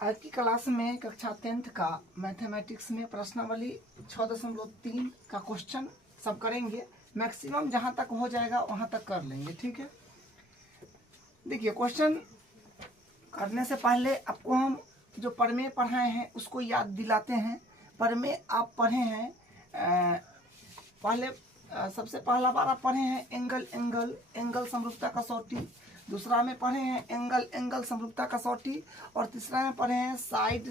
आज की क्लास में कक्षा 10th का मैथमेटिक्स में प्रश्नावली 6.3 का क्वेश्चन सब करेंगे। मैक्सिमम जहां तक हो जाएगा वहां तक कर लेंगे, ठीक है। देखिए, क्वेश्चन करने से पहले आपको हम जो प्रमेय पढ़ाए हैं उसको याद दिलाते हैं। प्रमेय आप पढ़े हैं सबसे पहला बार आप पढ़े हैं एंगल समरूपता कसौटी, दूसरा में पढ़े हैं एंगल समरूपता कसौटी, और तीसरा में पढ़े हैं साइड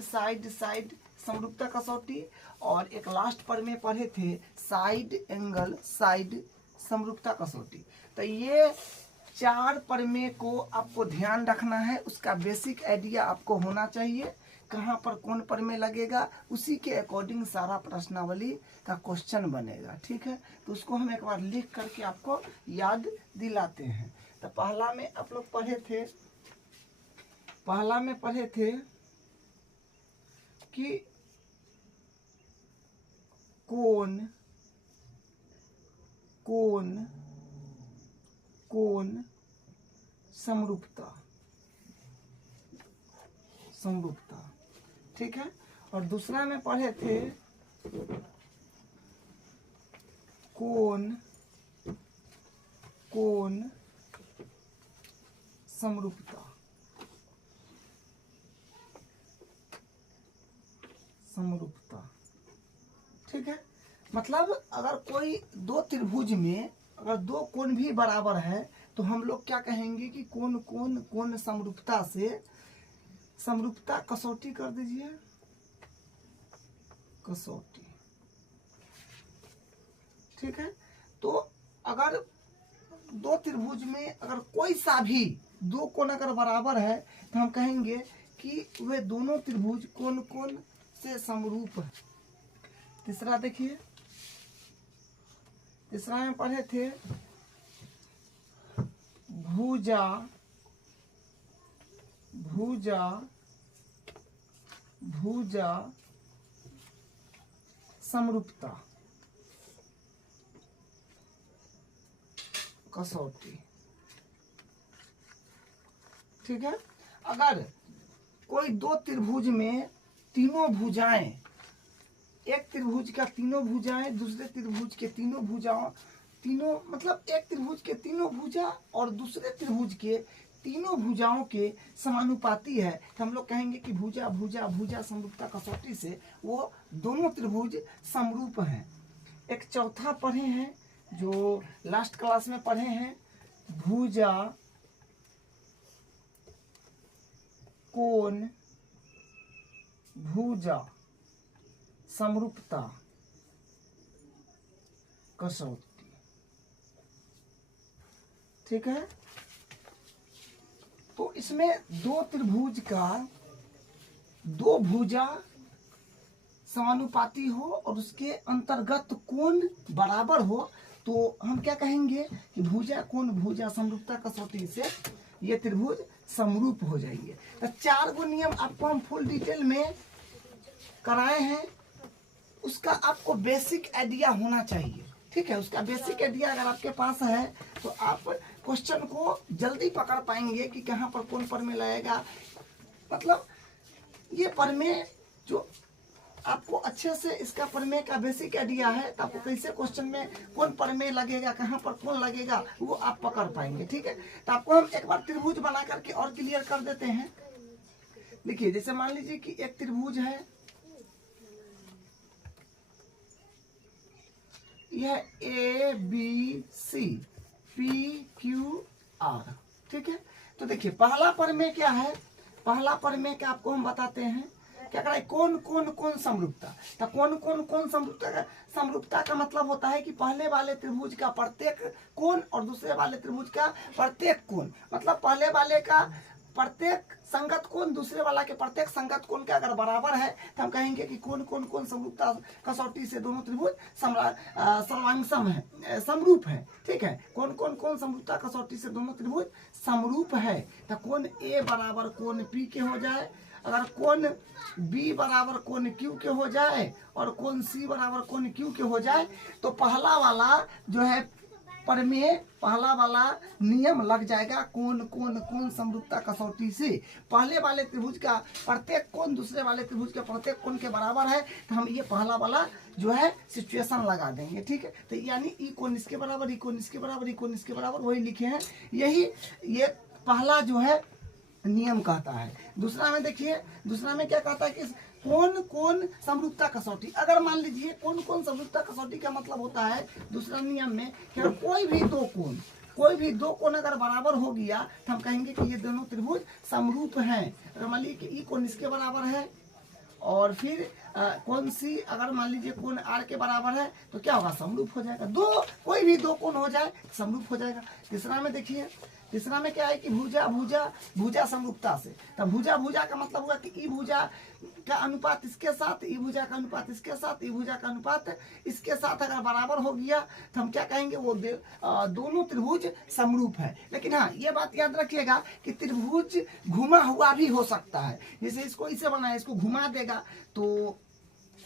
समरूपता कसौटी, और एक लास्ट पर में पढ़े थे साइड समरूपता कसौटी। तो ये 4 प्रमेय को आपको ध्यान रखना है, उसका बेसिक आइडिया आपको होना चाहिए, कहाँ पर कौन प्रमेय लगेगा, उसी के अकॉर्डिंग सारा प्रश्नावली का क्वेश्चन बनेगा, ठीक है। तो उसको हम एक बार लिख करके आपको याद दिलाते हैं। तो पहला में आप लोग पढ़े थे कि कोण समरूपता, ठीक है। और दूसरा में पढ़े थे कोण समरूपता, ठीक है। मतलब अगर कोई दो त्रिभुज में अगर दो कोण भी बराबर है तो हम लोग क्या कहेंगे कि कोण समरूपता से समरूपता कसौटी कर दीजिए, कसौटी, ठीक है। तो अगर दो त्रिभुज में अगर कोई सा भी दो कोण अगर बराबर है तो हम कहेंगे कि वे दोनों त्रिभुज कोण से समरूप है। तीसरा देखिए, तीसरा में पढ़े थे भुजा समरूपता कसौटी, ठीक है। अगर कोई दो त्रिभुज में तीनों भुजाएं, एक त्रिभुज का तीनों भुजाएं दूसरे त्रिभुज के तीनों मतलब एक त्रिभुज के तीनों भुजा और दूसरे त्रिभुज के तीनों भुजाओं के समानुपाती है तो हम लोग कहेंगे कि भुजा समरूपता कसौटी से वो दोनों त्रिभुज समरूप हैं। एक चौथा पढ़े हैं जो लास्ट क्लास में पढ़े हैं, भुजा समरूपता कसौटी, ठीक है। तो इसमें दो त्रिभुज का दो भुजा समानुपाती हो और उसके अंतर्गत कोण बराबर हो तो हम क्या कहेंगे कि भुजा समरूपता कसौटी से ये त्रिभुज समरूप हो जाएंगे। तो 4 गो नियम आपको हम फुल डिटेल में कराए हैं, उसका आपको बेसिक आइडिया होना चाहिए, ठीक है। उसका बेसिक आइडिया अगर आपके पास है तो आप क्वेश्चन को जल्दी पकड़ पाएंगे कि कहाँ पर कौन प्रमेय लगेगा। मतलब ये प्रमेय जो आपको अच्छे से इसका प्रमेय का बेसिक आइडिया है तो आपको कैसे क्वेश्चन में कौन प्रमेय लगेगा, कहाँ पर कौन लगेगा, वो आप पकड़ पाएंगे, ठीक है। तो आपको हम एक बार त्रिभुज बना करके और क्लियर कर देते हैं। देखिए, जैसे मान लीजिए कि एक त्रिभुज है, यह ABC PQR, ठीक है। तो देखिए, पहला प्रमेय क्या है, पहला प्रमेय क्या आपको हम बताते हैं, क्या कराए कौन समरूपता। तो कौन समरूपता का मतलब होता है कि पहले वाले त्रिभुज का प्रत्येक कोण और दूसरे वाले त्रिभुज का प्रत्येक कोण, मतलब पहले वाले का प्रत्येक संगत कोण दूसरे वाला के प्रत्येक संगत कोण के अगर बराबर है तो हम कहेंगे कि कौन समरूपता कसौटी से दोनों त्रिभुज सर्वांगसम है, समरूप है, ठीक है। कौन समरूपता कसौटी से दोनों त्रिभुज समरूप है। तो कोण A बराबर कोण P के हो जाए, अगर कोण B बराबर कोण Q के हो जाए और कोण C बराबर कोण Q के हो जाए तो पहला वाला जो है प्रमेय पहला वाला नियम लग जाएगा कौन कौन कौन समरूपता कसौटी से। पहले वाले त्रिभुज का प्रत्येक कोण दूसरे वाले त्रिभुज के प्रत्येक कोण के बराबर है, तो हम ये पहला वाला जो है सिचुएशन लगा देंगे, ठीक है। तो यानी ई कोण इसके बराबर, ई कोण इसके बराबर, ई कोण इसके बराबर, वही लिखे हैं। यही ये पहला जो है नियम कहता है। दूसरा में देखिए, दूसरा में क्या कहता है कि कौन कौन समरूपता कसौटी। अगर मान लीजिए कौन कौन समरूपता कसौटी का मतलब होता है दूसरा नियम में कि अगर कोई भी दो कोण अगर बराबर हो गया तो हम कहेंगे कि ये दोनों त्रिभुज समरूप हैं। अगर मान लीजिए कि ई कोण इसके बराबर है और फिर कौन सी अगर मान लीजिए कोण आर के बराबर है तो क्या होगा, समरूप हो जाएगा। कोई भी दो कोण हो जाए समरूप हो जाएगा। तीसरा में देखिए, तीसरा में क्या है कि भुजा भुजा भुजा समरूपता से। तब भुजा भुजा का मतलब हुआ कि ई भुजा का अनुपात इसके साथ, ई भुजा का अनुपात इसके साथ, ई भुजा का अनुपात इसके साथ अगर बराबर हो गया तो हम क्या कहेंगे, वो दोनों त्रिभुज समरूप है। लेकिन हाँ ये बात याद रखिएगा कि त्रिभुज घुमा हुआ भी हो सकता है। जैसे इसको इसे बनाए, इसको घुमा देगा तो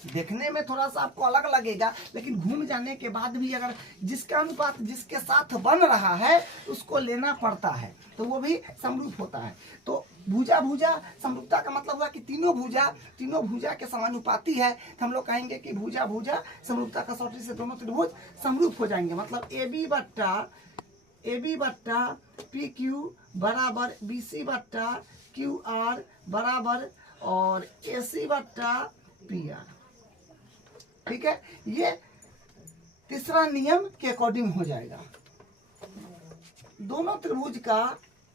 देखने में थोड़ा सा आपको अलग लगेगा, लेकिन घूम जाने के बाद भी अगर जिसका अनुपात जिसके साथ बन रहा है उसको लेना पड़ता है तो वो भी समरूप होता है। तो भुजा भुजा समरूपता का मतलब हुआ कि तीनों भुजा के समानुपाती है, तो हम लोग कहेंगे कि भुजा भुजा समरूपता कसौटी से दोनों त्रिभुज समरूप हो जाएंगे। मतलब ए बी बट्टा पी क्यू बराबर बी सी बट्टा क्यू आर बराबर और ए सी बट्टा पी आर, ठीक है। ये तीसरा नियम के अकॉर्डिंग हो जाएगा। दोनों त्रिभुज का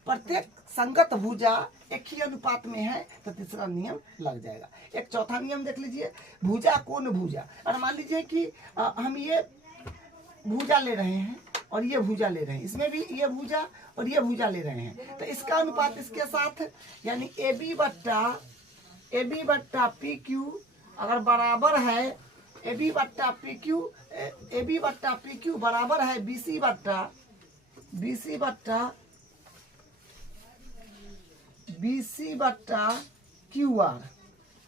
प्रत्येक संगत भुजा एक ही अनुपात में है तो तीसरा नियम लग जाएगा। एक चौथा नियम देख लीजिए, भुजा कोण भुजा। और मान लीजिए कि हम ये भुजा ले रहे हैं और ये भुजा ले रहे हैं, इसमें भी ये भुजा और ये भुजा ले रहे हैं, तो इसका अनुपात इसके साथ यानी ए बी बट्टा पी क्यू अगर बराबर है ए बी बट्टा पी क्यू बराबर है बी सी बट्टा क्यू आर।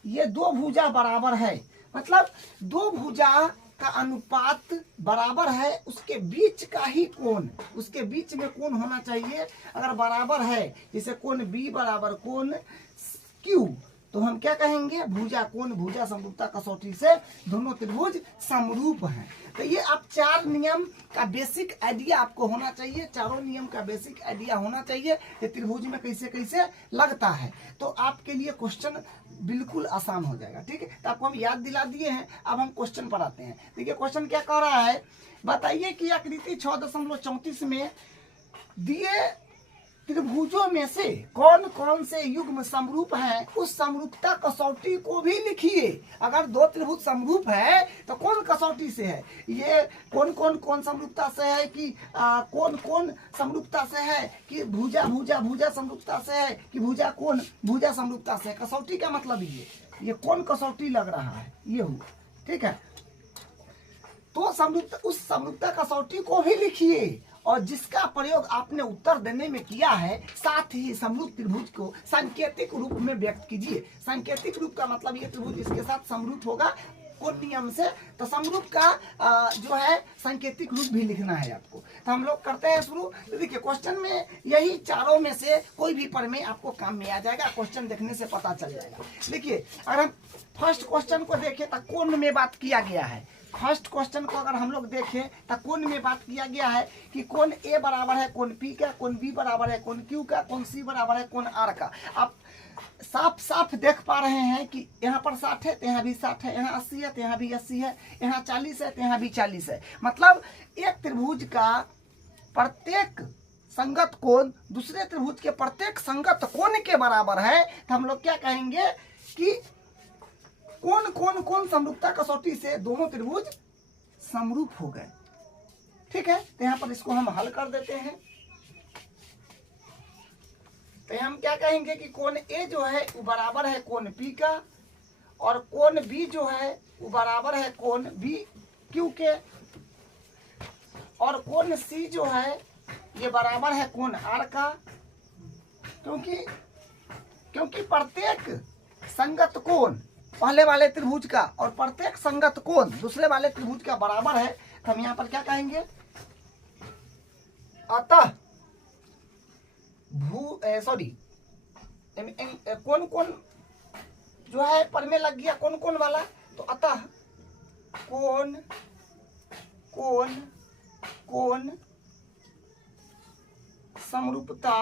ये दो भुजा बराबर है, मतलब दो भुजा का अनुपात बराबर है, उसके बीच का ही कोण, उसके बीच में कोण होना चाहिए अगर बराबर है। जैसे कोण बी बराबर कोण क्यू तो हम क्या कहेंगे, भुजा कोण भुजा समरूपता कसौटी से दोनों त्रिभुज समरूप हैं। तो ये अब चार नियम का बेसिक आइडिया आपको होना चाहिए, चारों नियम का बेसिक आइडिया होना चाहिए कि त्रिभुज में कैसे कैसे लगता है। तो आपके लिए क्वेश्चन बिल्कुल आसान हो जाएगा, ठीक है। तो आपको हम याद दिला दिए हैं, अब हम क्वेश्चन पर आते हैं। देखिए क्वेश्चन क्या कह रहा है, बताइए कि आकृति 6.34 में दिए त्रिभुजों में से कौन कौन से युग्म समरूप हैं, उस समरूपता कसौटी को भी लिखिए। अगर दो त्रिभुज समरूप है तो कौन कसौटी से है, ये कौन समरूपता से है कि कौन समरूपता से है कि भुजा समरूपता से है कि भुजा समरूपता से है। कसौटी का मतलब ये कौन कसौटी लग रहा है, ये हुआ, ठीक है। तो समरूपता, उस समरूपता कसौटी को भी लिखिए और जिसका प्रयोग आपने उत्तर देने में किया है साथ ही समरूप त्रिभुज को सांकेतिक रूप में व्यक्त कीजिए। सांकेतिक रूप का मतलब ये त्रिभुज इसके साथ समरूप होगा कौन नियम से, तो समरूप का जो है सांकेतिक रूप भी लिखना है आपको। तो हम लोग करते हैं शुरू। तो देखिए क्वेश्चन में यही चारों में से कोई भी प्रमेय आपको काम में आ जाएगा, क्वेश्चन देखने से पता चल जाएगा। देखिए अगर हम फर्स्ट क्वेश्चन को देखें तो कोण में बात किया गया है। फर्स्ट क्वेश्चन को अगर हम लोग देखें तो कोण में बात किया गया है कि कोण ए बराबर है कोण पी का, कोण बी बराबर है कोण क्यू का, कोण सी बराबर है कोण आर का। आप साफ देख पा रहे हैं कि यहाँ पर 60 है तो यहाँ भी 60 है, यहाँ 80 है तो यहाँ भी 80 है, यहाँ 40 है तो यहाँ भी 40 है। मतलब एक त्रिभुज का प्रत्येक संगत कोण दूसरे त्रिभुज के प्रत्येक संगत कोण के बराबर है। तो हम लोग क्या कहेंगे कि कौन समरूपता कसौटी से दोनों त्रिभुज समरूप हो गए, ठीक है। तो यहाँ पर इसको हम हल कर देते हैं। तो हम क्या कहेंगे कि कोण ए जो है वो बराबर है कोण पी का और कोण बी जो है वो बराबर है कोण बी क्यू के और कोण सी जो है ये बराबर है कोण आर का। क्योंकि प्रत्येक संगत कोण पहले वाले त्रिभुज का और प्रत्येक संगत कोण दूसरे वाले त्रिभुज का बराबर है, तो हम यहाँ पर क्या कहेंगे अतः सॉरी कौन कौन जो है पर में लग गया, कौन कौन वाला, तो अतः कौन कौन कौन समरूपता,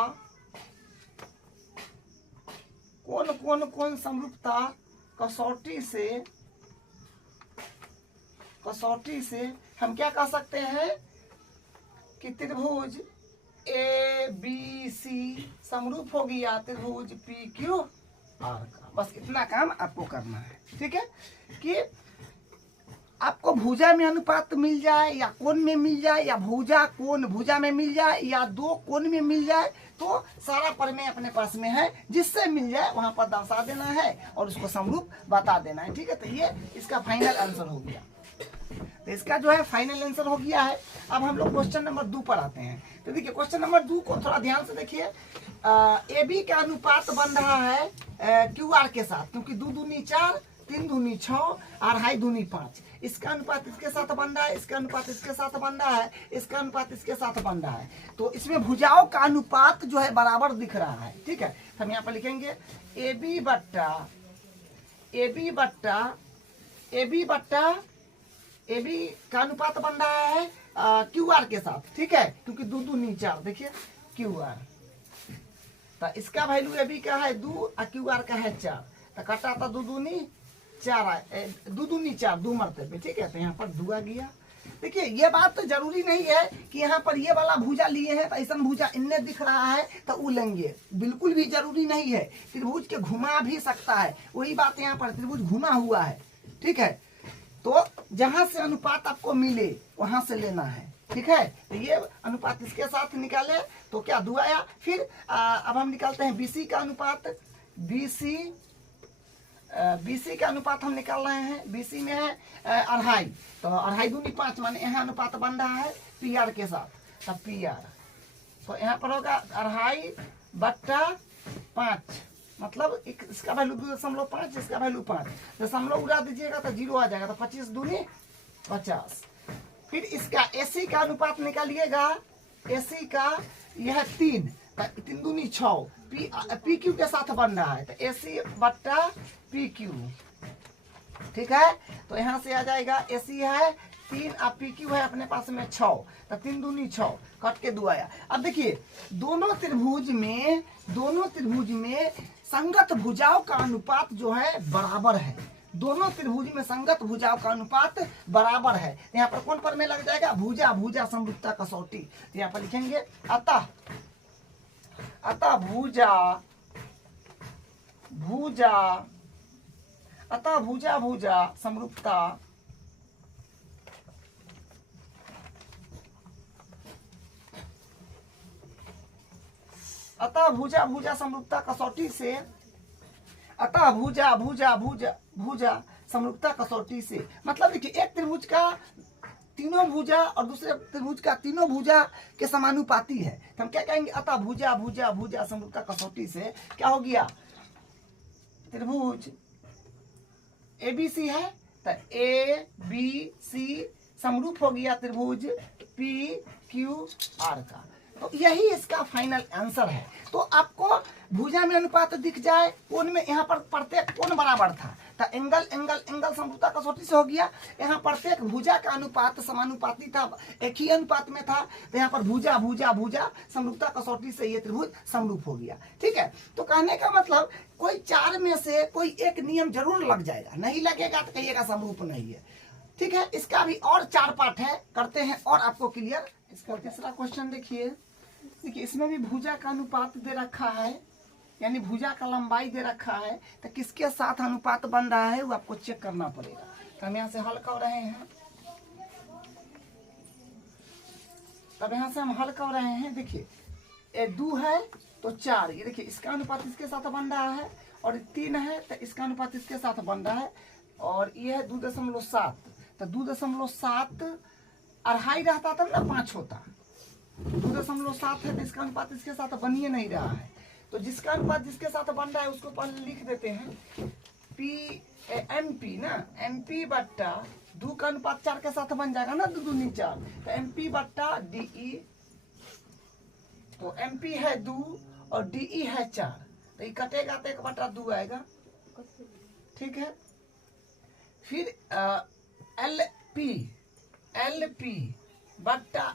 कौन कौन कौन समरूपता कसौटी से हम क्या कह सकते हैं कि त्रिभुज ए बी सी समरूप हो गया त्रिभुज पी क्यू आर का। बस इतना काम आपको करना है, ठीक है, कि आपको भुजा में अनुपात मिल जाए या कोण में मिल जाए या भुजा कोण भुजा में मिल जाए या दो कोण में मिल जाए, तो सारा प्रमेय अपने पास में है, जिससे मिल जाए वहां पर दर्शा देना है और उसको समरूप बता देना है, ठीक है। तो ये इसका फाइनल आंसर हो गया। तो इसका जो है फाइनल आंसर हो गया है। अब हम लोग क्वेश्चन नंबर 2 पर आते हैं। तो देखिए क्वेश्चन नंबर 2 को थोड़ा ध्यान से देखिए। ए बी का अनुपात बन रहा है क्यू आर के साथ, क्योंकि 2 दूनी 4, 3 दूनी 6 और 2.5 दूनी 5। इसका अनुपात इसके साथ बन रहा है, इसका अनुपात इसके साथ बन रहा है, इसका अनुपात इसके साथ बन रहा है। तो इसमें भुजाओं का अनुपात जो है बराबर दिख रहा है, ठीक है। हम यहाँ पर लिखेंगे ए बी का अनुपात बन रहा है क्यू आर के साथ, ठीक है, क्योंकि 2 दूनी 4, देखिए क्यू आर। तो इसका वैल्यू ए बी का है 2 और क्यू आर का है 4। तो कटा था 2 दूनी 4, 2 दूनी 4, 2 मरतबे, ठीक है। तो यहाँ पर 2 आ गया। देखिए ये बात तो जरूरी नहीं है कि यहाँ पर ये वाला भुजा लिए हैं तो ऐसा भुजा इनने दिख रहा है तो वो लेंगे, बिल्कुल भी जरूरी नहीं है। त्रिभुज के घुमा भी सकता है, वही बात यहाँ पर त्रिभुज घुमा हुआ है, ठीक है। तो जहां से अनुपात आपको मिले वहां से लेना है, ठीक है। तो ये अनुपात इसके साथ निकाले तो क्या 2 आया। फिर अब हम निकालते हैं बीसी का अनुपात। बीसी का अनुपात हम निकाल रहे हैं। बीसी में है 2.5, तो 2.5 दूनी 5, माने यहाँ अनुपात बन रहा है पी आर के साथ। तब पी आर तो यहाँ पर होगा 2.5/5, मतलब इसका वैल्यू 2.5, इसका वैल्यू 5, दशमलव उड़ा दीजिएगा तो 0 आ जाएगा। तो 25 दूनी 50। फिर इसका एसी का अनुपात निकालिएगा। एसी का यह 3, 3 दूनी 6, पी क्यू के साथ बन रहा है, तो एसी बट्टा पी क्यू, ठीक है। तो यहाँ से आ जाएगा एसी है 3 और पी क्यू है अपने पास में 6, तो 3 दूनी 6, कट के 2 आया। अब देखिए दोनों त्रिभुज में संगत भुजाओं का अनुपात जो है बराबर है। दोनों त्रिभुज में संगत भुजाओं का अनुपात बराबर है। यहाँ पर कौन पर में लग जाएगा, भुजा समरूपता कसौटी। तो यहाँ पर लिखेंगे अतः भुजा समरूपता भुजा समरूपता कसौटी से, अतः भुजा समरूपता कसौटी से, मतलब देखिए एक त्रिभुज का तीनों भुजा और दूसरे त्रिभुज का तीनों भुजा के समानुपाती है। तो हम क्या कहेंगे, अतः भुजा समरूपता कसौटी से क्या हो गया, त्रिभुज एबीसी है तो ए बी सी समरूप हो गया त्रिभुज पी क्यू आर का। तो यही इसका फाइनल आंसर है। तो आपको भुजा में अनुपात दिख जाए, कोण में यहाँ पर प्रत्येक कोण बराबर था, तो एंगल समरूपता कसौटी से हो गया। यहाँ प्रत्येक भुजा का अनुपात समानुपाती था, एक ही अनुपात में था, तो यहाँ पर भुजा समरूपता कसौटी से ये त्रिभुज समरूप हो गया, ठीक है। तो कहने का मतलब कोई 4 में से कोई एक नियम जरूर लग जाएगा, नहीं लगेगा तो कहिएगा समरूप नहीं है, ठीक है। इसका भी और 4 पार्ट है, करते हैं और आपको क्लियर। इसका तीसरा क्वेश्चन देखिए इसमें भी भुजा का अनुपात दे रखा है, यानी भुजा का लंबाई दे रखा है, तो किसके साथ अनुपात बन रहा है वो आपको चेक करना पड़ेगा। तो हम यहाँ से हल कर रहे हैं, तब यहाँ से हम हल कर रहे हैं। देखिए ये 2 है तो 4, ये देखिए इसका अनुपात इसके साथ बन रहा है, और 3 है तो इसका अनुपात इसके साथ बन रहा है, और ये है 2.7, तो 2.7 2.5 रहता तब ना 5 होता, 2.7 है तो इसका अनुपात इसके साथ बन ही नहीं रहा है। तो जिसका अनुपात जिसके साथ बन रहा है उसको पहले लिख देते हैं एम पी ना, एम पी बट्टा 2 का अनुपात 4 के साथ बन जाएगा ना, 2 दूनी 4, तो एम पी बट्टा डी ई तो MP है 2 और DE है 4, तो ये कटेगा तो 1/2 आएगा, ठीक है। फिर LP बट्टा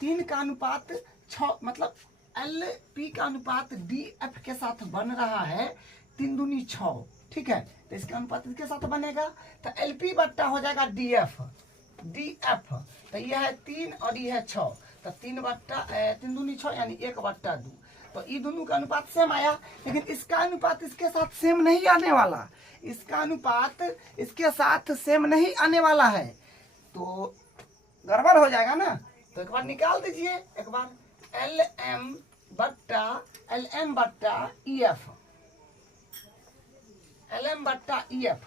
3 का अनुपात 6, मतलब LP का अनुपात DF के साथ बन रहा है 3 दूनी 6, ठीक है। तो इसका अनुपात इसके साथ बनेगा, तो LP बट्टा हो जाएगा DF, तो यह है 3 और ये है 6, तो 3 दूनी 6 यानी 1/2। तो ये दोनों का अनुपात सेम आया, लेकिन इसका अनुपात इसके साथ सेम नहीं आने वाला, इसका अनुपात इसके साथ सेम नहीं आने वाला है, तो गड़बड़ हो जाएगा ना। तो एक बार निकाल दीजिए, एक बार LM बट्टा EF,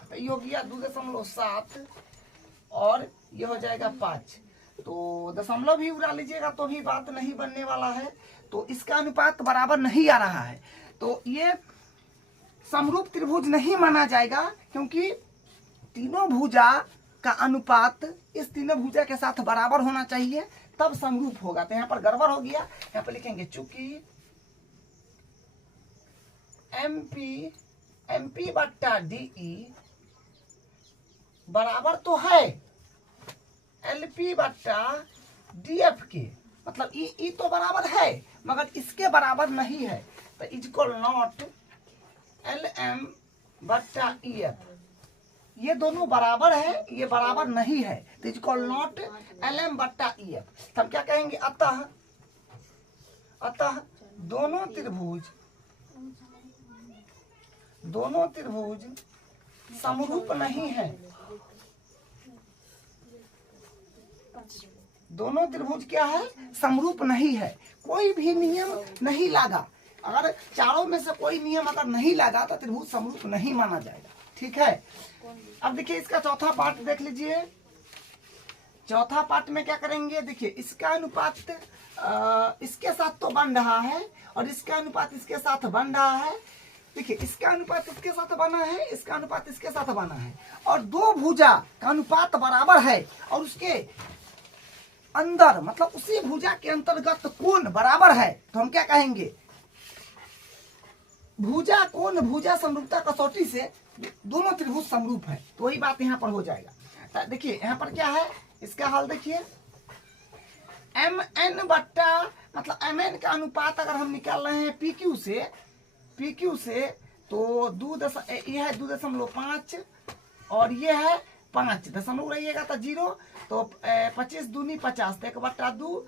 तो ये हो गया 2.7 और ये हो जाएगा 5, तो दशमलव भी उड़ा लीजिएगा तो भी बात नहीं बनने वाला है, तो इसका अनुपात बराबर नहीं आ रहा है, तो ये समरूप त्रिभुज नहीं माना जाएगा, क्योंकि तीनों भुजा का अनुपात इस तीनों भुजा के साथ बराबर होना चाहिए, तब समरूप होगा। तो यहाँ पर गड़बड़ हो गया, यहाँ पर लिखेंगे चूंकि MP बट्टा DE बराबर तो है LP बट्टा DF के, मतलब ई तो बराबर है मगर इसके बराबर नहीं है, तो इक्वल नॉट LM बट्टा EF, ये दोनों बराबर है, ये बराबर नहीं है, तो इक्वल नॉट LM बट्टा EF। हम क्या कहेंगे, अतः दोनों त्रिभुज समरूप नहीं है, दोनों त्रिभुज क्या है, समरूप नहीं है, कोई भी नियम नहीं लगा, अगर चारों में से कोई नियम अगर नहीं लगा तो त्रिभुज समरूप नहीं माना जाएगा, ठीक है। अब देखिए इसका चौथा पार्ट देख लीजिए, चौथा पार्ट में क्या करेंगे, देखिए इसका अनुपात इसके साथ तो बन रहा है और इसका अनुपात इसके साथ बन रहा है, देखिए इसका अनुपात इसके साथ बना है, इसका अनुपात इसके साथ बना है, और दो भुजा का अनुपात बराबर है और उसके अंदर मतलब उसी भुजा के अंतर्गत कोण बराबर है, तो हम क्या कहेंगे, भुजा कोण भुजा समरूपता कसौटी से दोनों त्रिभुज समरूप है, तो वही बात यहाँ पर हो जाएगा। देखिए यहाँ पर क्या है, इसका हल देखिए MN बट्टा मतलब MN का अनुपात अगर हम निकाल रहे हैं PQ से तो ये है 2.5 और ये है 5, दशमलव रहिएगा तो 0, तो 25 दूनी 50, तो 1/2,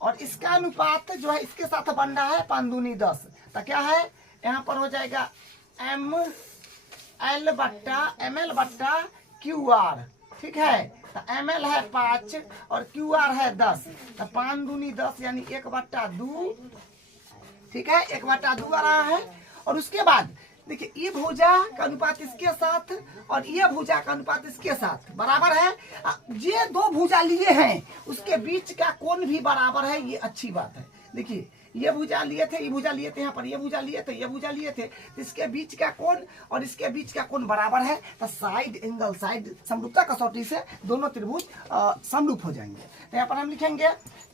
और इसका अनुपात जो है इसके साथ बन रहा है 5 दूनी 10, तो क्या है यहाँ पर हो जाएगा ML बट्टा QR, ठीक है। तो ML है 5 और QR है 10, तो 5 दूनी 10 यानी 1/2, ठीक है, 1/2 आ रहा है। और उसके बाद देखिए ये भुजा का अनुपात इसके साथ और ये भुजा का अनुपात इसके साथ बराबर है, ये दो भुजा लिए हैं उसके बीच का कोण भी बराबर है, ये अच्छी बात है। देखिए ये भुजा लिए थे, ये भुजा लिए थे, यहाँ पर ये भुजा लिए थे, ये भुजा लिए थे, तो इसके बीच का कोण और इसके बीच का कोण बराबर है, तो साइड एंगल साइड समरूपता कसौटी से दोनों त्रिभुज समरूप हो जाएंगे। तो यहाँ पर हम लिखेंगे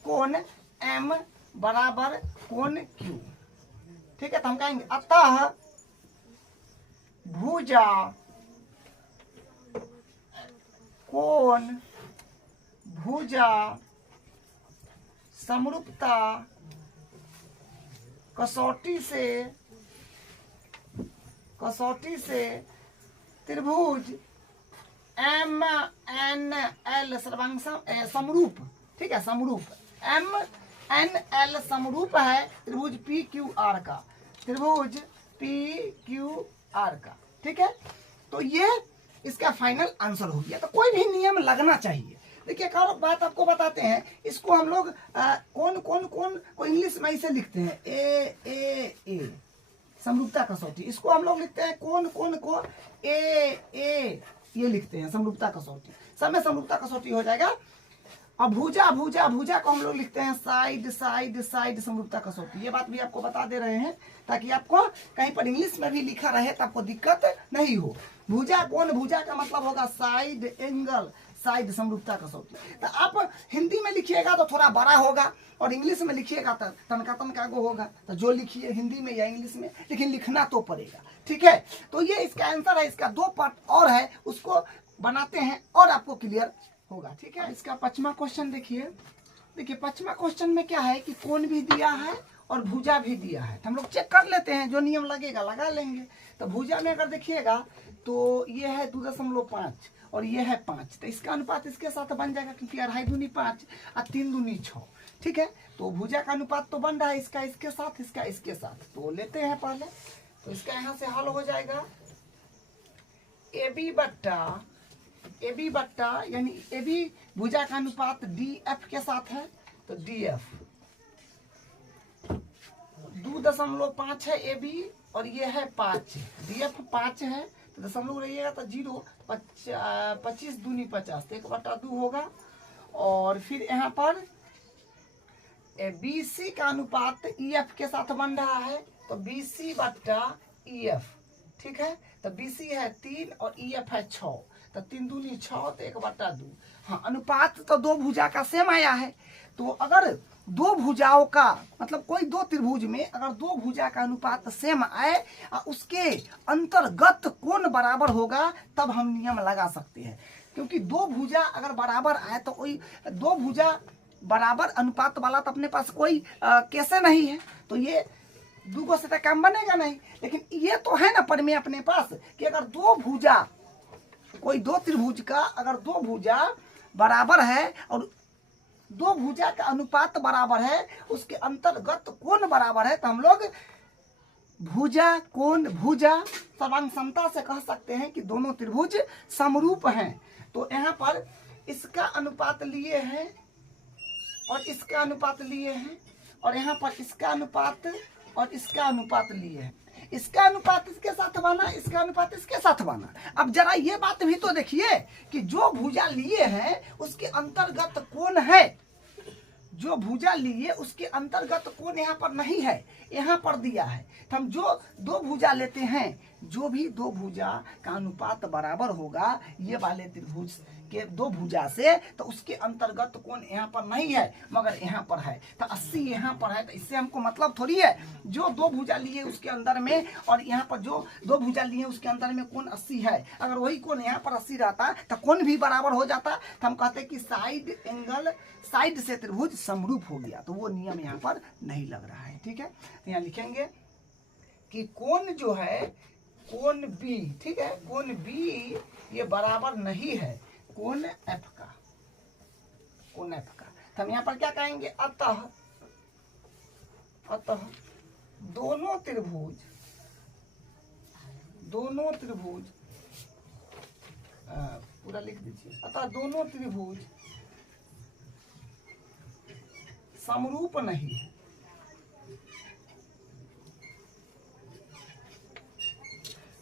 कोण M बराबर कोण Q, ठीक है। तो हम कहेंगे अतः भुजा कोण भुजा समरूपता कसौटी से त्रिभुज MNL समरूप, ठीक है, समरूप MNL समरूप है त्रिभुज PQR का, त्रिभुज PQR का, ठीक है। तो ये इसका फाइनल आंसर हो गया। तो कोई भी नियम लगना चाहिए। देखिए एक और बात आपको बताते हैं, इसको हम लोग कौन को इंग्लिश में इसे लिखते हैं ए समरूपता कसौटी, इसको हम लोग लिखते हैं कौन को ए ये लिखते हैं समरूपता कसौटी, सब में समरूपता कसौटी हो जाएगा। और भुजा को हम लोग लिखते हैं साइड समरूपता कसौटी। ये बात भी आपको बता दे रहे हैं ताकि आपको कहीं पर इंग्लिश में भी लिखा रहे तो आपको दिक्कत नहीं हो। भुजा कोण भुजा का मतलब होगा साइड एंगल साइड समरूपता कसौटी। तो आप हिंदी में लिखिएगा तो थोड़ा बड़ा होगा और इंग्लिश में लिखिएगा तो तनका गो होगा। तो जो लिखिए हिंदी में या इंग्लिश में, लेकिन लिखना तो पड़ेगा, ठीक है। तो ये इसका आंसर है। इसका 2 पार्ट और है, उसको बनाते हैं और आपको क्लियर होगा, ठीक है। इसका 5वां क्वेश्चन देखिए। 5वां क्वेश्चन में क्या है कि कोण भी दिया है और भुजा भी दिया है। तो हम लोग चेक कर लेते हैं, जो नियम लगेगा लगा लेंगे। तो भुजा में अगर देखिएगा तो ये है 2.5 और ये है 5। तो इसका अनुपात इसके साथ बन जाएगा, क्योंकि 2.5 दूनी 5 और 3 दूनी 6, ठीक है। तो भुजा का अनुपात तो बन रहा है, इसका इसके साथ, इसका इसके साथ। तो लेते हैं पहले। तो इसका यहाँ से हल हो जाएगा AB बट्टा यानी AB भुजा का अनुपात DF के साथ है, तो DF 2.5 है AB और ये है 5, DF 5 है। तो दशमलव रहिएगा तो 0, 25 दूनी 50, 1/2 होगा। और फिर यहाँ पर BC का अनुपात EF के साथ बन रहा है, तो BC बट्टा EF, ठीक है। तो BC है 3 और EF है 6, तो 3 दूनी 6, तो 1/2। हाँ, अनुपात तो 2 भुजा का सेम आया है। तो अगर 2 भुजाओं का मतलब कोई 2 त्रिभुज में अगर 2 भुजा का अनुपात सेम आए और उसके अंतर्गत कोण बराबर होगा, तब हम नियम लगा सकते हैं। क्योंकि 2 भुजा अगर बराबर आए तो कोई 2 भुजा बराबर अनुपात वाला तो अपने पास कोई कैसे नहीं है। तो ये 2 से तो काम बनेगा नहीं। लेकिन ये तो है ना पर में अपने पास कि अगर 2 भुजा, कोई 2 त्रिभुज का अगर 2 भुजा बराबर है और 2 भुजा का अनुपात बराबर है, उसके अंतर्गत कोण बराबर है, तो हम लोग भुजा कोण भुजा सर्वांग समता से कह सकते हैं कि दोनों त्रिभुज समरूप हैं। तो यहाँ पर इसका अनुपात लिए हैं और इसका अनुपात लिए हैं, और यहाँ पर इसका अनुपात और इसका अनुपात लिए हैं। इसका अनुपात इसके साथ बना, इसका अनुपात इसके साथ बना। अब जरा ये बात भी तो देखिए कि जो भुजा लिए हैं उसके अंतर्गत कोण है, जो भुजा लिए उसके अंतर्गत कोण यहाँ पर नहीं है, यहाँ पर दिया है। तो हम जो 2 भुजा लेते हैं, जो भी 2 भुजा का अनुपात बराबर होगा ये वाले त्रिभुज के 2 भुजा से, तो उसके अंतर्गत कोण यहाँ पर नहीं है मगर यहाँ पर है। तो 80 यहाँ पर है, तो इससे हमको मतलब थोड़ी है जो 2 भुजा लिए उसके अंदर में और यहाँ पर जो 2 भुजा लिए उसके अंदर में कोण 80 है। अगर वही कोण यहाँ पर 80 रहता तो कोण भी बराबर हो जाता। तो हम कहते हैं कि साइड एंगल, साइड से त्रिभुज समरूप हो गया। तो वो नियम यहाँ पर नहीं लग रहा है, ठीक है। तो यहाँ लिखेंगे कि कोण जो है कोण B, ठीक है, कोण B ये बराबर नहीं है कोण F का, कोण F का। तो हम यहाँ पर क्या कहेंगे, अतः दोनों त्रिभुज पूरा लिख दीजिए। अतः दोनों त्रिभुज समरूप नहीं है।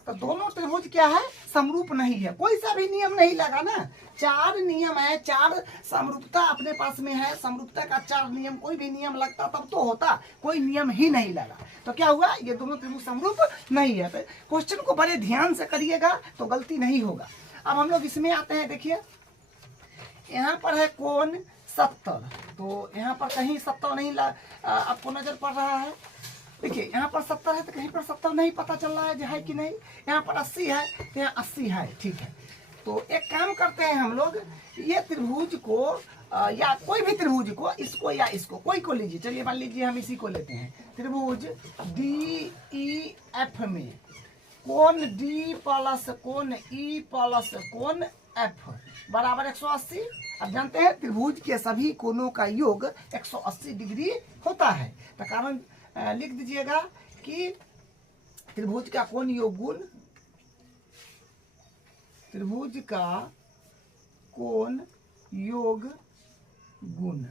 तो दोनों त्रिभुज क्या है, समरूप नहीं है। कोई सा भी नियम नहीं लगा ना, 4 नियम है, 4 समरूपता अपने पास में है। समरूपता का 4 नियम, कोई भी नियम लगता तब तो होता, कोई नियम ही नहीं लगा। तो क्या हुआ, ये दोनों त्रिभुज समरूप नहीं है। तो क्वेश्चन को बड़े ध्यान से करिएगा तो गलती नहीं होगा। अब हम लोग इसमें आते हैं। देखिए यहाँ पर है कोण 70, तो यहाँ पर कहीं 70 नहीं आपको नजर पड़ रहा है। देखिए यहाँ पर 70 है तो कहीं पर 70 नहीं पता चल रहा है जो है कि नहीं। यहाँ पर 80 है तो यहाँ 80 है, ठीक है। तो एक काम करते हैं हम लोग, ये त्रिभुज को या कोई भी त्रिभुज को, इसको या इसको, कोई को लीजिए। चलिए मान लीजिए हम इसी को लेते हैं। त्रिभुज DEF में कोण D प्लस कोण E प्लस कोण F बराबर 180। अब जानते हैं त्रिभुज के सभी कोणों का योग 180 डिग्री होता है। तो कारण लिख दीजिएगा कि त्रिभुज का कोण योग गुण, त्रिभुज का कोण योग गुण,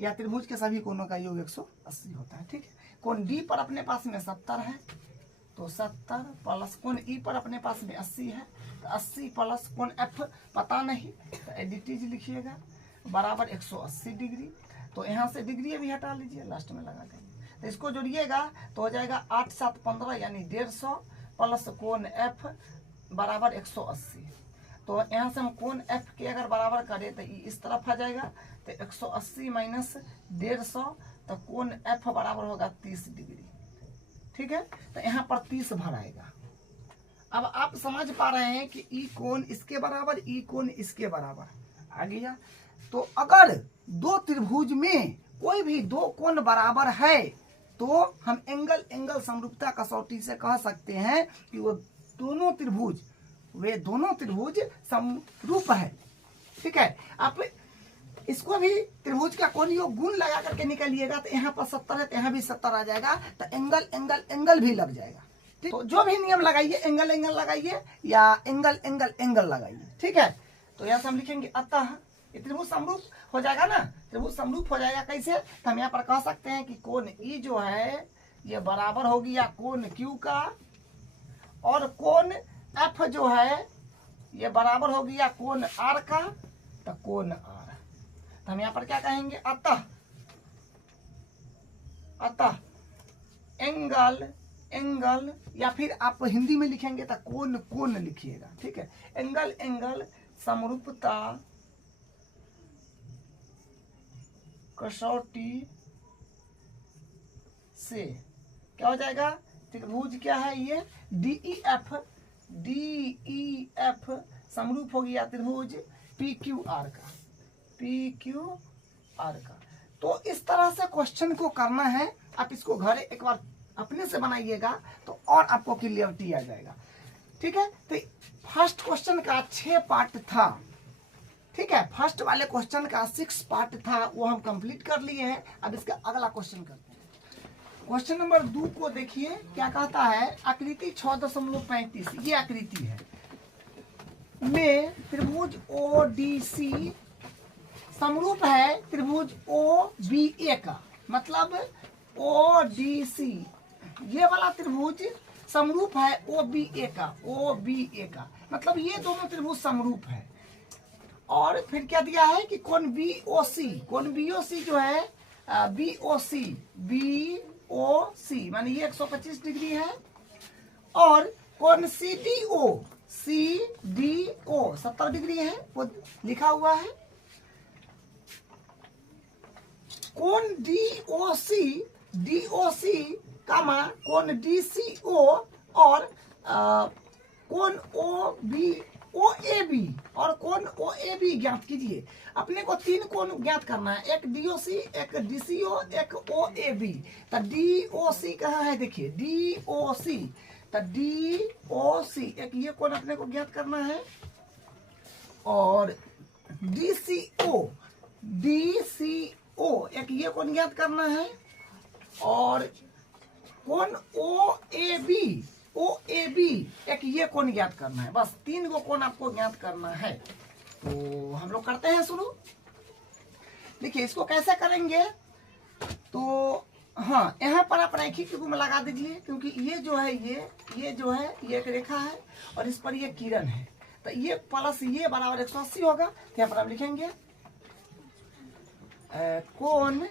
या त्रिभुज के सभी कोणों का योग 180 होता है, ठीक है। कोण D पर अपने पास में 70 है, तो 70 प्लस कोण E पर अपने पास में 80 है, तो 80 प्लस कोण F पता नहीं, तो एडिटीज लिखिएगा बराबर 180 डिग्री। तो यहाँ से डिग्री भी हटा लीजिए, लास्ट में लगा देंगे। तो इसको जोड़िएगा तो हो जाएगा 8 7 15 यानी 150 प्लस कोण F बराबर 180। तो यहाँ से हम कोण एफ के अगर बराबर करें तो इस तरफ आ जाएगा, तो 180 माइनस 150, तो कोण एफ बराबर होगा 30 डिग्री। ठीक है, तो यहाँ पर 30 भर आएगा। अब आप समझ पा रहे हैं कि ई कोण इसके बराबर, ई कोण इसके बराबर आ गया। तो अगर दो त्रिभुज में कोई भी दो कोण बराबर है तो हम एंगल समरूपता कसौटी से कह सकते हैं कि वो दोनों त्रिभुज समरूप है। ठीक है, आप इसको भी त्रिभुज का कोणीय गुण लगा करके निकालिएगा, तो यहाँ पर 70 है तो यहाँ भी 70 आ जाएगा, तो एंगल भी लग जाएगा। ठीक, तो जो भी नियम लगाइए, एंगल लगाइए या एंगल लगाइए। ठीक है, तो यहाँ से हम लिखेंगे अतः ये त्रिभुज समरूप हो जाएगा ना। त्रिभुज समरूप हो जाएगा कैसे, तो हम यहाँ पर कह सकते हैं कि कोण ई जो है ये बराबर होगी या कोण क्यू का, और कोण एफ जो है ये बराबर होगी या कोण आर का, तो कोण आर। तो हम यहाँ पर क्या कहेंगे, अतः एंगल या फिर आप हिंदी में लिखेंगे तो कोण लिखिएगा। ठीक है, एंगल समरूपता कसौटी से क्या हो जाएगा, त्रिभुज क्या है ये DEF समरूप हो गया त्रिभुज PQR का। तो इस तरह से क्वेश्चन को करना है। आप इसको घर एक बार अपने से बनाइएगा तो और आपको क्लियरिटी आ जाएगा। ठीक है, तो फर्स्ट क्वेश्चन का 6 पार्ट था। ठीक है, फर्स्ट वाले क्वेश्चन का 6 पार्ट था, वो हम कंप्लीट कर लिए हैं। अब इसका अगला क्वेश्चन करते हैं। क्वेश्चन नंबर 2 को देखिए क्या कहता है, आकृति 6.35 ये आकृति है में त्रिभुज ODC समरूप है त्रिभुज OBA का। मतलब ODC ये वाला त्रिभुज समरूप है OBA का, मतलब ये दोनों त्रिभुज समरूप है। और फिर क्या दिया है कि कोण BOC जो है BOC माने ये 125 डिग्री है, और कोण CDO 70 डिग्री है, वो लिखा हुआ है। कोण DOC कामा कोण DCO और कोण OAB और कोण OAB ज्ञात कीजिए। अपने को 3 कोण ज्ञात करना है, एक DOC, एक DCO, एक OAB। तो DOC कहाँ है, देखिए DOC, तो DOC एक ये कोण अपने को ज्ञात करना है, और DCO एक ये कोण ज्ञात करना है, और कोण OAB एक ये कोण ज्ञात करना है। बस 3 गो कोण आपको ज्ञात करना है। तो हम लोग करते हैं शुरू। देखिए इसको कैसे करेंगे, तो हाँ यहाँ पर आप रैखिक युग्म लगा दीजिए, क्योंकि ये जो है ये एक रेखा है और इस पर ये किरण है, तो ये प्लस ये बराबर 180 होगा। तो यहाँ पर हम लिखेंगे कोण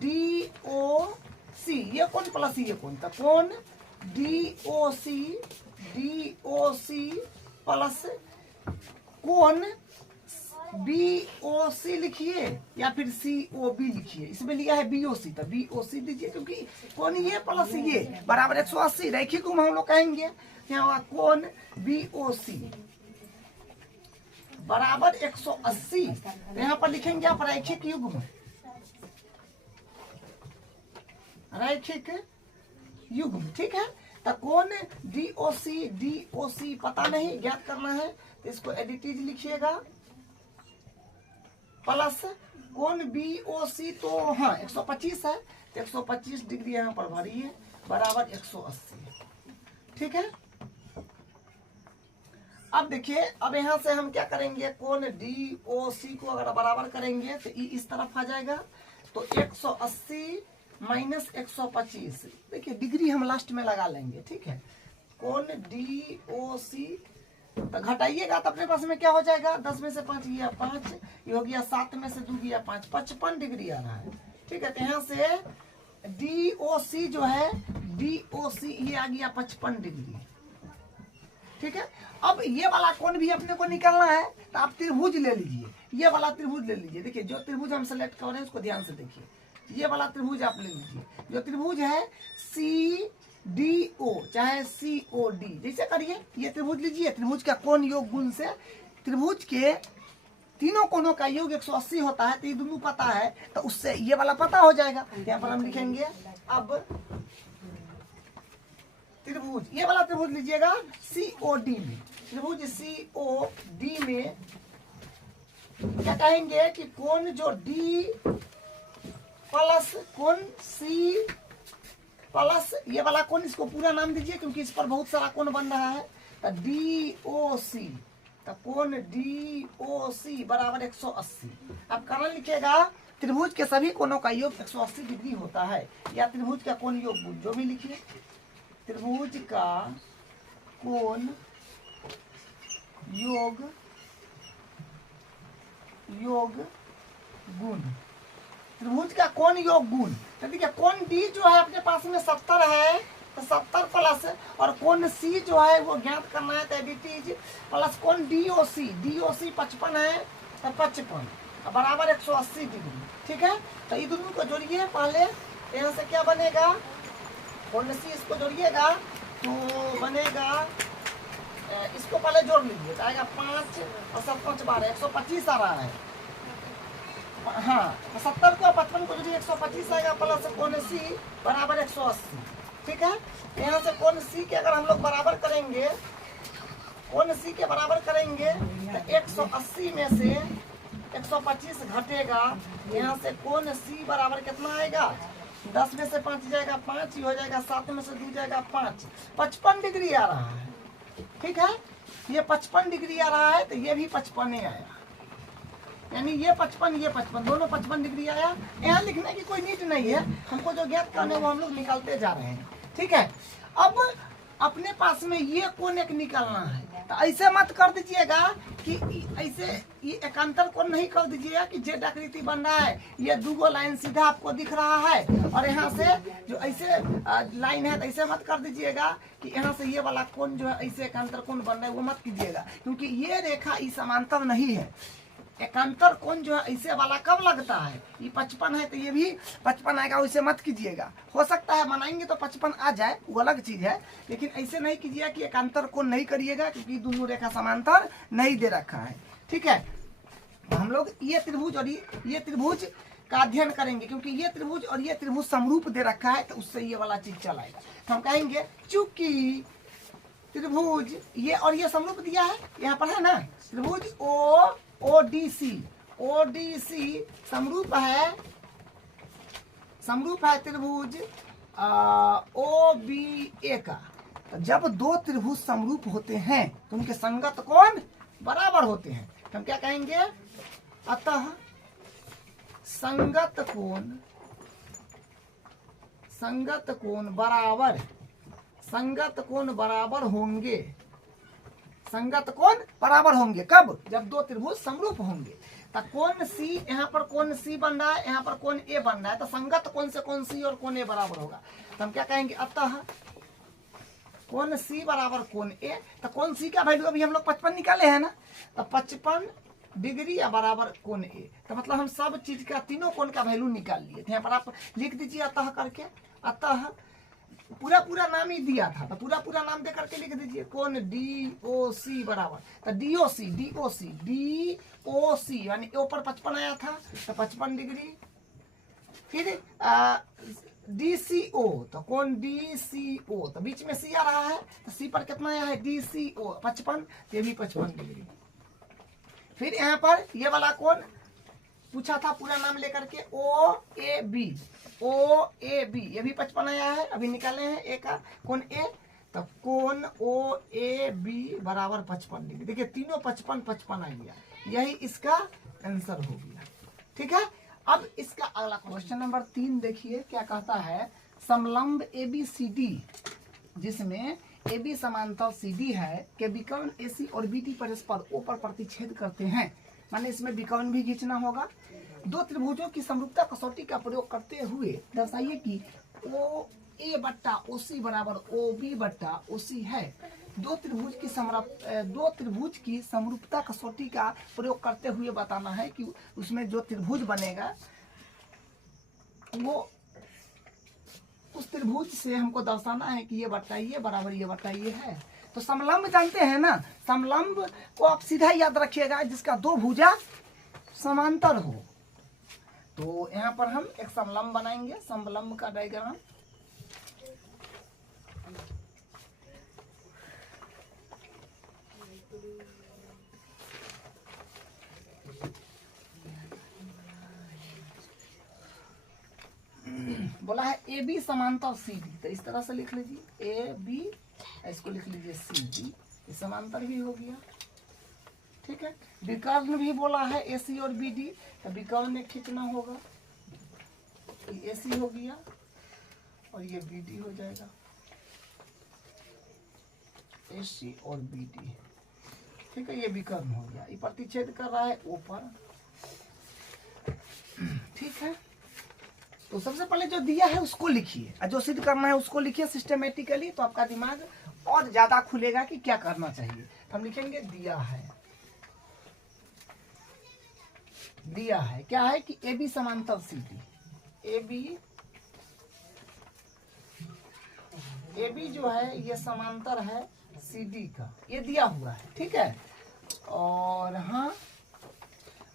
DOC ये कोण प्लस ये कोण, तो कोण DOC प्लस कोण BOC लिखिए या फिर COB लिखिए। इसमें लिया है BOC, तो BOC दीजिए, क्योंकि कोण ये प्लस ये बराबर 180 रैखिक युग्म हम लोग कहेंगे। यहाँ कोण BOC बराबर 180, तो यहाँ पर लिखेंगे आप रैखिक युग्म। ठीक है, तो कोण DOC पता नहीं, ज्ञात करना है, तो इसको एडिटिव लिखिएगा, प्लस कोण BOC तो हाँ 125 है, तो 125 डिग्री यहाँ पर भरिए बराबर 180। ठीक है, अब देखिए, अब यहाँ से हम क्या करेंगे, कोण DOC को अगर बराबर करेंगे तो इस तरफ आ जाएगा, तो 180 माइनस 125, देखिए डिग्री हम लास्ट में लगा लेंगे। ठीक है, कोण DOC तो घटाइएगा तो अपने पास में क्या हो जाएगा, 10 में से 5 गया 5, ये हो गया 7 में से 2 गया 5, 55 डिग्री आ रहा है। ठीक है, तो यहाँ से DOC जो है DOC ये आ गया 55 डिग्री। ठीक है, अब ये वाला कोण भी अपने को निकालना है, तो आप त्रिभुज ले लीजिए, ये वाला त्रिभुज ले लीजिए। देखिए जो त्रिभुज हम सेलेक्ट कर रहे हैं उसको ध्यान से देखिए, ये वाला त्रिभुज आप ले लीजिए। जो त्रिभुज है CDO चाहे COD, जैसे करिए ये त्रिभुज लीजिए। त्रिभुज का कोण योग गुण से त्रिभुज के तीनों कोणों का योग 180 होता है, तो ये दोनों पता है, तो उससे ये वाला पता हो जाएगा। यहाँ पर हम लिखेंगे अब त्रिभुज, ये वाला त्रिभुज लीजिएगा COD में। त्रिभुज COD में क्या कहेंगे कि कोण जो D प्लस कोण C प्लस ये वाला कोण, इसको पूरा नाम दीजिए क्योंकि इस पर बहुत सारा कोण बन रहा है। तो DOC, तो कोण DOC बराबर 180। अब कारण लिखेगा त्रिभुज के सभी कोणों का योग 180 डिग्री होता है, या त्रिभुज का कोण योग गुण जो भी लिखिए। त्रिभुज का कोण योग गुण, त्रिभुज का कोण योग गुण। तो देखिए कोण D जो है अपने पास में 70 है, तो 70 प्लस, और कोण C जो है वो ज्ञात करना है, तो एडिटीज प्लस कोण DOC 55 है, तो 55 बराबर 180 डिग्री। ठीक है, तो ये दोनों को जोड़िए पहले। यहाँ से क्या बनेगा, कोण C इसको जोड़िएगा तो बनेगा, इसको पहले जोड़ लीजिए, तो आएगा 5 और 7 5 12 125 आ रहा है। हाँ, 70 को 55 को जोड़िए 125 आएगा, प्लस कोण C बराबर 180। ठीक है, यहाँ से कोण C के अगर हम लोग बराबर करेंगे, कोण C के बराबर करेंगे तो 180 में से 125 घटेगा। यहाँ से कोण C बराबर कितना आएगा, 10 में से 5 जाएगा 5 ही हो जाएगा, 7 में से 2 जाएगा 5, 55 डिग्री आ रहा है। ठीक है, ये 55 डिग्री आ रहा है, तो ये भी 55 आया, यानी ये 55 दोनों 55 डिग्री आया। यहाँ लिखने की कोई नीड नहीं है, हमको जो ज्ञात करने वो हम लोग निकालते जा रहे हैं। ठीक है, अब अपने पास में ये कोण एक निकालना है, तो ऐसे मत कर दीजिएगा कि ऐसे ये एकांतर कोण नहीं कर दीजिएगा कि जेड आकृति बन रहा है, ये दो लाइन सीधा आपको दिख रहा है, और यहाँ से जो ऐसे लाइन है, तो ऐसे मत कर दीजिएगा कि यहाँ से ये वाला कोण जो है ऐसे एकांतर कोण बन रहा है, वो मत कीजिएगा, क्योंकि ये रेखा इस समांतर नहीं है। एकांतर कोण जो है ऐसे वाला कब लगता है, ये 55 है, तो ये भी 55 आएगा, वैसे मत कीजिएगा। हो सकता है बनाएंगे तो 55 आ जाए, वो अलग चीज है, लेकिन ऐसे नहीं कीजिएगा कि एकांतर कोण नहीं करिएगा, क्योंकि दोनों रेखा समांतर नहीं दे रखा है। ठीक है, हम लोग ये त्रिभुज और ये त्रिभुज का अध्ययन करेंगे, क्योंकि ये त्रिभुज और ये त्रिभुज समरूप दे रखा है, तो उससे ये वाला चीज चलाएगा। तो हम कहेंगे चूंकि त्रिभुज ये और ये समरूप दिया है, यहाँ पर है ना, त्रिभुज ODC समरूप है त्रिभुज OBA का। तो जब दो त्रिभुज समरूप होते हैं तो उनके संगत कोण बराबर होते हैं, तो हम क्या कहेंगे, अतः संगत कोण बराबर होंगे। कब, जब दो त्रिभुज समरूप होंगे। तो कोण C, यहाँ पर कोण C बन रहा है, यहाँ पर कोण A बन रहा है, तो संगत कोण से कोण C और कोण A बराबर होगा। तो हम क्या कहेंगे, अतः कोण C बराबर कोण A। तो कोण C का वैल्यू अभी हम लोग 55 निकाले हैं ना, तो 55 डिग्री या बराबर कोण A। तो मतलब हम सब चीज का तीनों कोण का वैल्यू निकाल लिए थे। यहाँ पर आप लिख दीजिए अतः करके, अतः पूरा नाम ही दिया था, तो पूरा नाम दे करके लिख दीजिए, कोण DOC बराबर, तो DOC यानी ऊपर 55 आया था, तो 55 डिग्री। फिर DCO, तो कोण DCO, तो बीच में C आ रहा है, तो C पर कितना आया है, DCO 55, ये भी 55 डिग्री। फिर यहाँ पर ये वाला कोण पूछा था पूरा नाम लेकर के, OAB, ये भी 55 आया है, अभी निकाले हैं ए का कोण A, तो कोण OAB बराबर 55 डिग्री। देखिए तीनों 55 आ गया, यही इसका आंसर हो गया। ठीक है, अब इसका अगला क्वेश्चन नंबर 3 देखिए क्या कहता है, समलंब ABCD जिसमें AB समांतर CD है के विकर्ण AC और BD परस्पर O पर प्रतिच्छेद करते हैं, माने इसमें विकर्ण भी खींचना होगा। दो त्रिभुजों की समरूपता कसौटी का प्रयोग करते हुए दर्शाइए कि ए बट्टा ओ सी बराबर ओ बी बट्टा ओ सी है। दो त्रिभुज की समरूपता कसौटी का प्रयोग करते हुए बताना है कि उसमें जो त्रिभुज बनेगा वो उस त्रिभुज से हमको दर्शाना है कि ये बट्टा ये बराबर ये बट्टा ये है। तो समलंब जानते हैं ना, समलंब को आप सीधा याद रखिएगा जिसका दो भुजा समांतर हो। तो यहाँ पर हम एक समलंब बनाएंगे, समलंब का डायग्राम। बोला है ए बी समांतर सी डी, तो इस तरह से लिख लीजिए ए बी, इसको लिख लीजिए सी डी, ये समांतर भी हो गया। ठीक है, विकर्ण भी बोला है ए सी और बी डी, तो विकर्ण खींचना होगा, ए सी हो गया और ये बी डी हो जाएगा, ए सी और बी डी। ठीक है, ये विकर्ण हो गया, ये प्रतिच्छेद कर रहा है ऊपर। ठीक है, तो सबसे पहले जो दिया है उसको लिखिए और जो सिद्ध करना है उसको लिखिए सिस्टमेटिकली, तो आपका दिमाग और ज्यादा खुलेगा कि क्या करना चाहिए। तो हम लिखेंगे दिया है क्या है कि ए बी समांतर सी डी, ए बी जो है ये समांतर है सी डी का, ये दिया हुआ है। ठीक है, और हाँ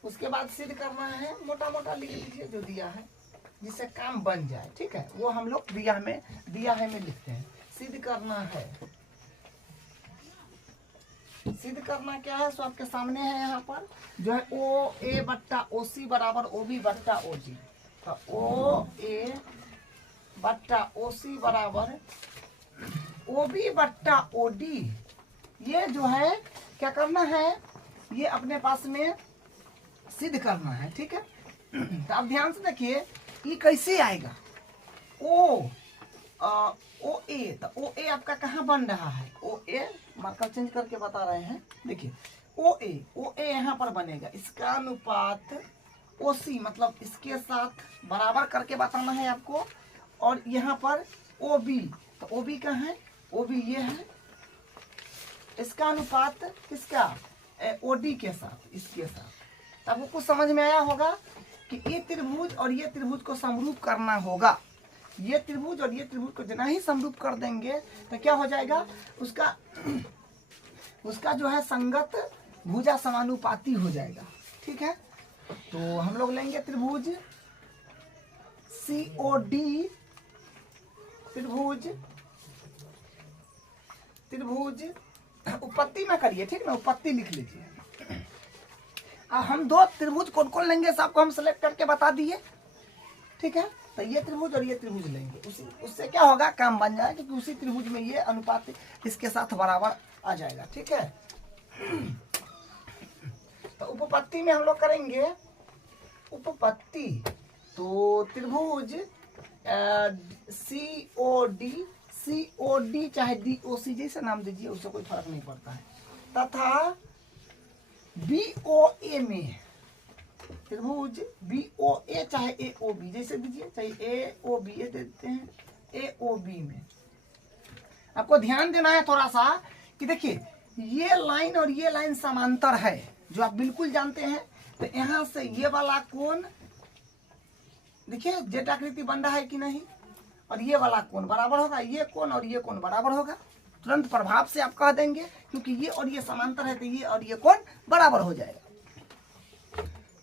उसके बाद सिद्ध करना है, मोटा मोटा लिख लीजिए जो दिया है जिससे काम बन जाए। ठीक है, वो हम लोग दिया है में लिखते हैं। सिद्ध करना है, सिद्ध करना क्या है सो आपके सामने है यहाँ पर जो है ओ ए बट्टा ओ सी बराबर ओ बी बट्टा ओ जी। तो ओ ए बट्टा ओ सी बराबर ओ बी बट्टा ओ डी, ये जो है क्या करना है, ये अपने पास में सिद्ध करना है। ठीक है, तो आप ध्यान से देखिए ये कैसे आएगा, ओ ए, तो ओ ए आपका कहाँ बन रहा है, ओ ए मार्कर चेंज करके बता रहे हैं। देखिए ओ ए यहाँ पर बनेगा, इसका अनुपात ओ सी मतलब इसके साथ बराबर करके बताना है आपको। और यहाँ पर ओ बी, तो ओ बी कहाँ है, ओ बी ये है, इसका अनुपात किसका, ओ डी के साथ, इसके साथ। आपको कुछ समझ में आया होगा कि ये त्रिभुज और ये त्रिभुज को समरूप करना होगा। ये त्रिभुज और ये त्रिभुज को जितना ही समरूप कर देंगे तो क्या हो जाएगा, उसका जो है संगत भुजा समानुपाती हो जाएगा। ठीक है, तो हम लोग लेंगे त्रिभुज COD, त्रिभुज उपपत्ति में करिए। ठीक ना, उपपत्ति लिख लीजिए। हम दो त्रिभुज कौन कौन लेंगे सबको हम सेलेक्ट करके बता दिए। ठीक है, तो ये त्रिभुज और ये त्रिभुज लेंगे, उससे क्या होगा, काम बन जाएगा क्योंकि उसी त्रिभुज में ये अनुपात इसके साथ बराबर आ जाएगा। ठीक है, तो उपपत्ति में हम लोग करेंगे उपपत्ति, तो त्रिभुज COD चाहे DOC जैसे नाम दीजिए, उससे कोई फर्क नहीं पड़ता है, तथा BOA में त्रिभुज BOA चाहे AOB जैसे दीजिए, चाहे AOB दे देते हैं, AOB में आपको ध्यान देना है थोड़ा सा कि देखिए ये लाइन और ये लाइन समांतर है जो आप बिल्कुल जानते हैं। तो यहाँ से ये वाला कोण देखिए जेट आकृति बन रहा है कि नहीं, और ये वाला कोण बराबर होगा, ये कोण और ये कोण बराबर होगा, तुरंत प्रभाव से आप कह देंगे क्योंकि ये और ये समांतर है तो ये और ये कोण बराबर हो जाएगा।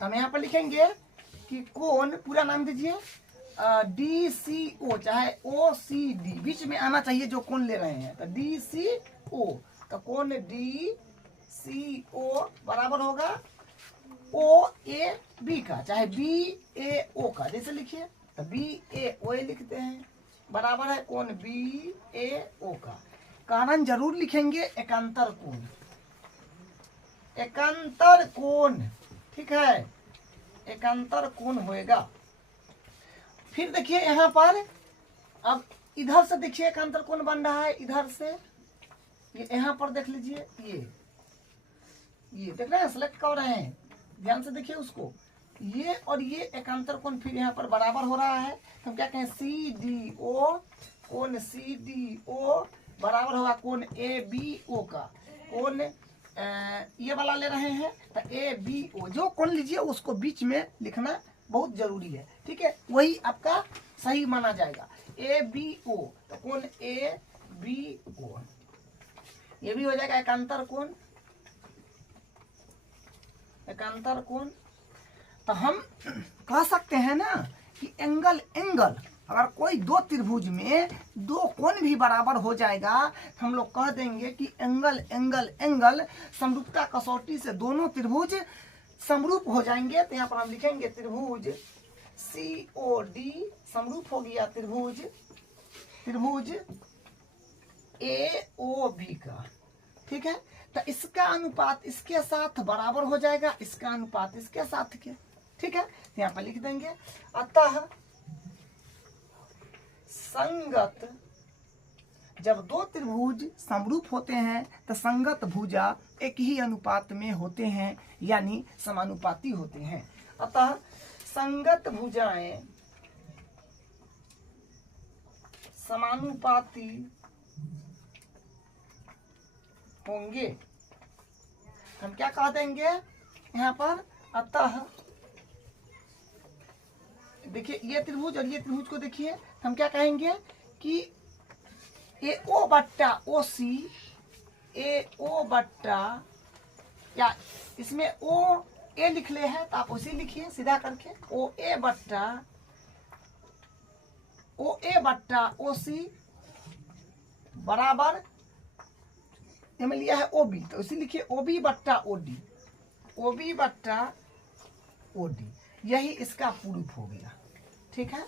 तो हम यहाँ पर लिखेंगे कि कोण, पूरा नाम दीजिए DCO चाहे OCD, बीच में आना चाहिए जो कोण ले रहे हैं, तो DCO, तो कोण DCO बराबर होगा OAB का चाहे BAO का, जैसे लिखिए तो BAO लिखते हैं, बराबर है कोण BAO का। कारण जरूर लिखेंगे एकांतर कोण, एकांतर कोण। ठीक है, एकांतर कोण होएगा। फिर देखिए यहाँ पर अब इधर से देखिए एकांतर कोण बन रहा है, इधर से ये यहाँ पर देख लीजिए, ये देख रहे हैं, सेलेक्ट कर रहे हैं, ध्यान से देखिए उसको, ये और ये एकांतर कोण फिर यहाँ पर बराबर हो रहा है। तो हम क्या कहें CDO कोण सी डी ओ बराबर होगा कोण ए बी ओ का। कोण ये वाला ले रहे हैं तो ए बी ओ, जो कोण लीजिए उसको बीच में लिखना बहुत जरूरी है, ठीक है, वही आपका सही माना जाएगा। ए बी ओ तो कोण ए बी ओ, ये भी हो जाएगा एकांतर कोण, एकांतर कोण। तो हम कह सकते हैं ना कि एंगल एंगल, अगर कोई दो त्रिभुज में दो कोण भी बराबर हो जाएगा तो हम लोग कह देंगे कि एंगल एंगल एंगल समरूपता कसौटी से दोनों त्रिभुज समरूप हो जाएंगे। तो यहाँ पर हम लिखेंगे त्रिभुज सी ओ डी समरूप हो गया त्रिभुज त्रिभुज ए ओ बी का, ठीक है। तो इसका अनुपात इसके साथ बराबर हो जाएगा, इसका अनुपात इसके साथ के, ठीक है। तो यहाँ पर लिख देंगे अतः संगत, जब दो त्रिभुज समरूप होते हैं तो संगत भुजा एक ही अनुपात में होते हैं, यानी समानुपाती होते हैं। अतः संगत भुजाएं समानुपाती होंगे। हम क्या कह देंगे यहाँ पर, अतः देखिए ये त्रिभुज और ये त्रिभुज को देखिए, हम क्या कहेंगे कि ए ओ बट्टा ओ सी, ए ओ बट्टा, या इसमें ओ ए लिख ले है तो आप उसी लिखिए सीधा करके, ओ ए बट्टा ओ सी बराबर, हमें लिया है ओ बी तो उसी लिखिए ओ बी बट्टा ओ डी, ओ बी बट्टा ओ डी, यही इसका प्रूफ हो गया, ठीक है।